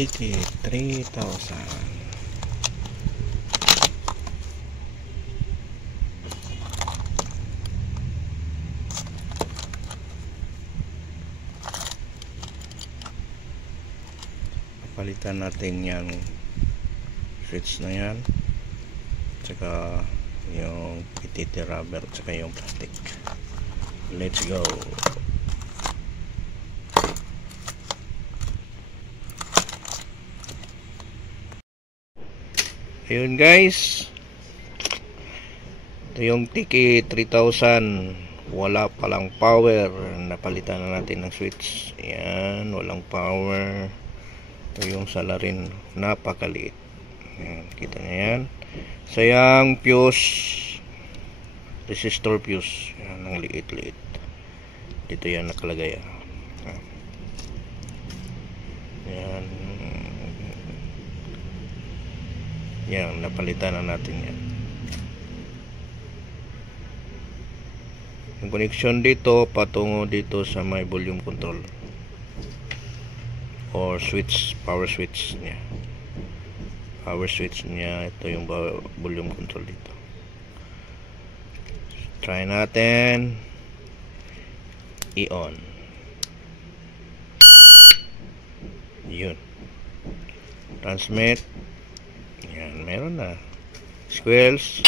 ticket 3,000. Palitan natin yung switch na yan, tsaka yung pititi rubber, tsaka yung plastic. Let's go. Ayun guys, ito yung TK 3000. Wala palang power. Napalitan na natin ng switch. Ayan, walang power. Ito yung salarin, napakaliit. Ayan, kita nyo yan. Sayang fuse, resistor fuse. Ayan, ang liit-liit. Dito yan nakalagay. Ayan. Yan, napalitan na natin yan. Yung connection dito patungo dito sa may volume control or switch, power switch niya. Power switch niya, ito yung volume control dito. Try natin i-on. Yun. Transmit. Yan, meron na. Squirrels.